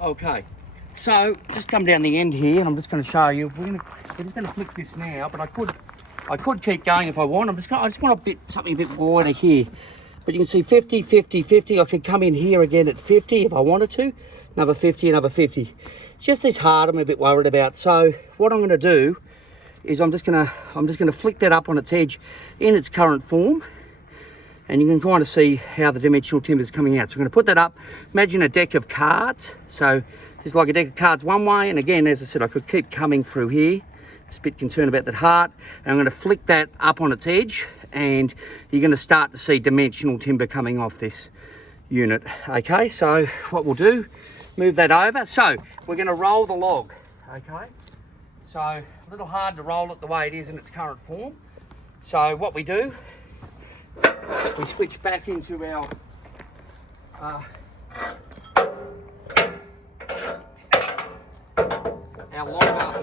Okay, so just come down the end here, and I'm just going to show you. We're just going to flick this now, but I could keep going if I want. I just want something a bit wider here. But you can see 50, 50, 50. I could come in here again at 50 if I wanted to. Another 50, another 50. It's just this hard I'm a bit worried about. So what I'm going to do is I'm just going to flick that up on its edge in its current form. And you can kind of see how the dimensional timber is coming out. So I'm going to put that up. Imagine a deck of cards. So there's like a deck of cards one way. And again, as I said, I could keep coming through here. Just a bit concerned about that heart. And I'm going to flick that up on its edge. And you're going to start to see dimensional timber coming off this unit. Okay, so what we'll do, move that over. So we're going to roll the log. Okay, so a little hard to roll it the way it is in its current form. So what we do, we switch back into our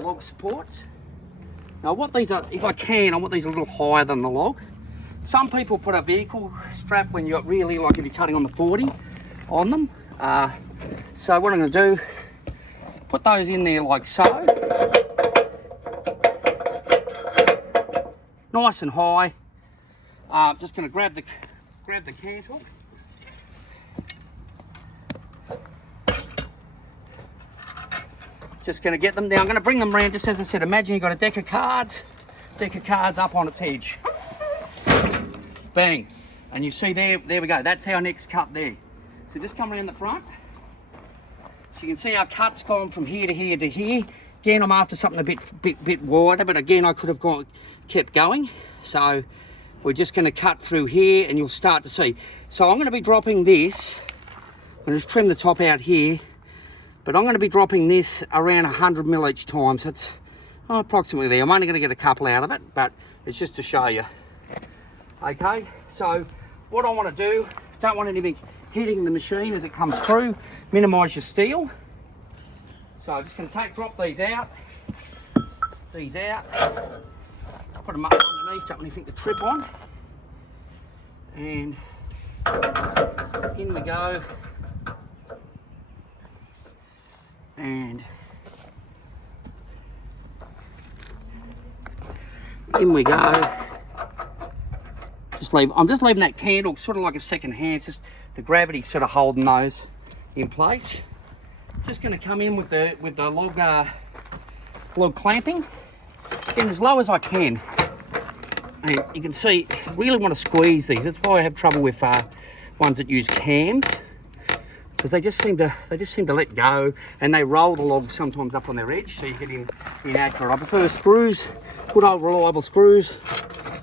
log supports. Now what these are, if I can, I want these a little higher than the log. Some people put a vehicle strap when you're really, like if you're cutting on the 40 on them. So what I'm going to do, put those in there like so. Nice and high. Just going to grab the cant hook. Just going to get them down. I'm going to bring them around, just as I said. Imagine you've got a deck of cards up on its edge. Bang. And you see there we go. That's our next cut there. So just come around the front. So you can see our cut's gone from here to here to here. Again, I'm after something a bit wider, but again, I could have kept going. So we're just going to cut through here and you'll start to see. So I'm going to be dropping this. I'm going to just trim the top out here. But I'm going to be dropping this around 100 mil each time. So it's approximately there. I'm only going to get a couple out of it, but it's just to show you. Okay, so what I want to do, don't want anything hitting the machine as it comes through. Minimise your steel. So I'm just going to drop these out. Put them up underneath, don't want anything to trip on. And in we go. And in we go. I'm just leaving that candle sort of like a second hand. It's just the gravity sort of holding those in place. Just going to come in with the log clamping, getting as low as I can. And you can see, I really want to squeeze these. That's why I have trouble with ones that use cams, because they just seem to let go, and they roll the log sometimes up on their edge, so you get inaccurate. I prefer screws, good old reliable screws.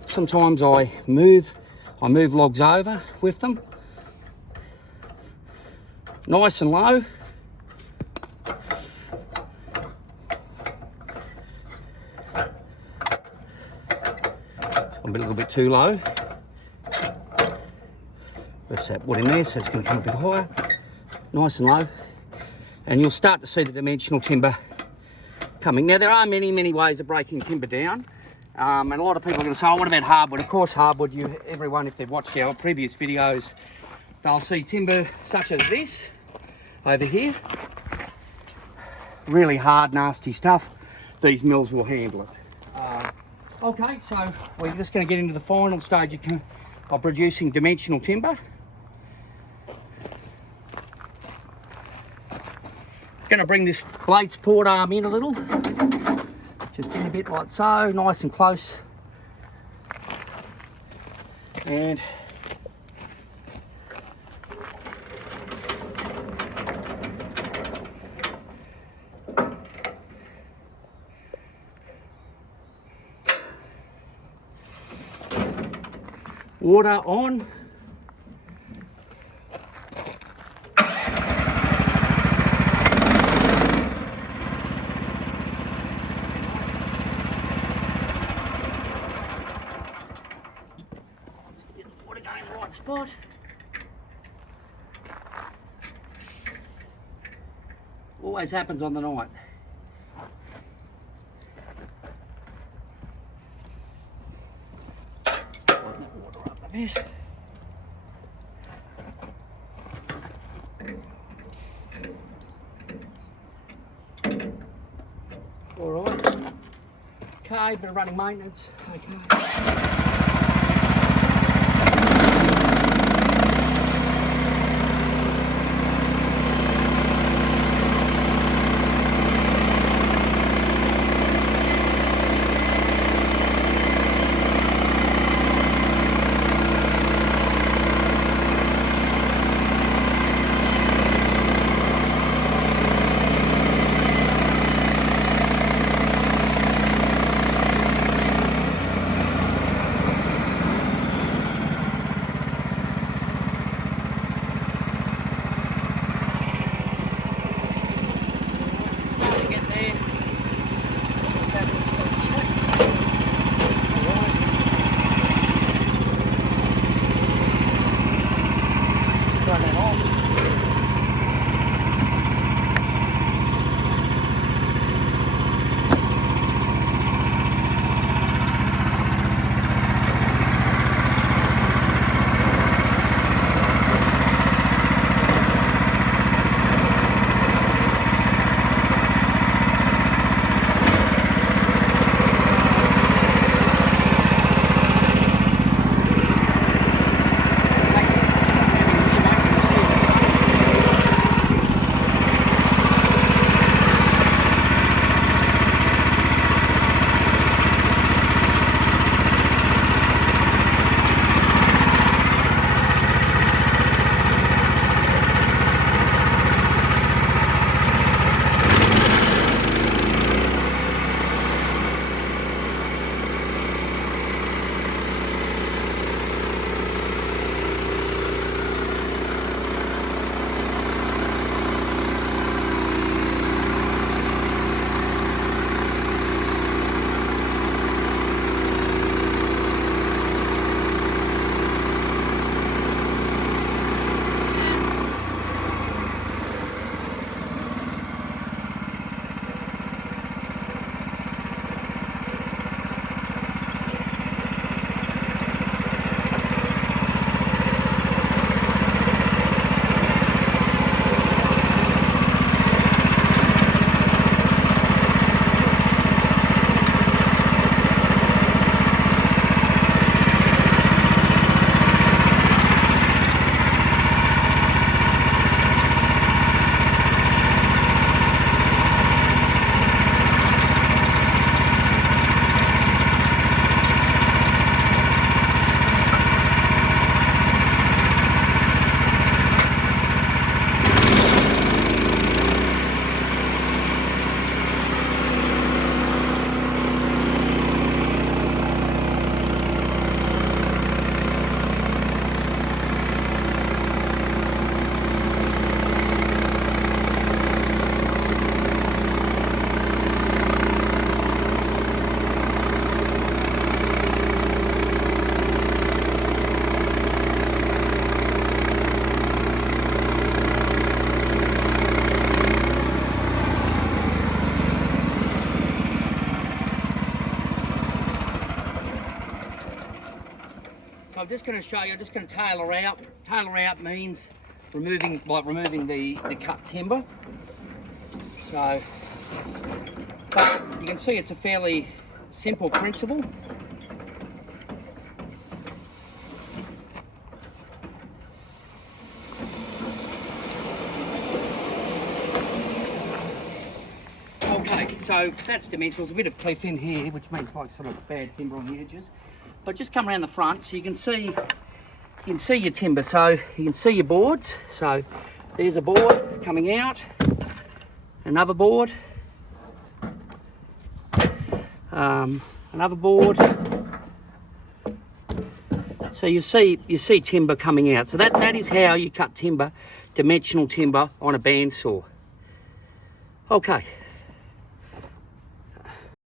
Sometimes I move logs over with them, nice and low. It's gone a little bit too low. Let's that wood in there, so it's going to come a bit higher. Nice and low, and you'll start to see the dimensional timber coming. Now there are many ways of breaking timber down, and a lot of people are going to say, oh, what about hardwood? Of course hardwood, everyone, if they've watched our previous videos, they'll see timber such as this over here. Really hard, nasty stuff. These mills will handle it. Okay, so we're just going to get into the final stage of producing dimensional timber. Going to bring this blade support arm in a little, just in a bit like so, nice and close. And water on. Spot. Always happens on the night. Water up a bit. All right. Okay, bit of running maintenance. Okay. So I'm just going to show you, I'm just going to tailor out. Tailor out means removing the cut timber. So, but you can see it's a fairly simple principle. Okay, so that's dimensional. There's a bit of cliff in here, which makes like sort of bad timber on the edges. But just come around the front so you can see your timber. So you can see your boards. So there's a board coming out, another board, another board. So you see timber coming out. So that is how you cut timber, dimensional timber on a bandsaw. Okay.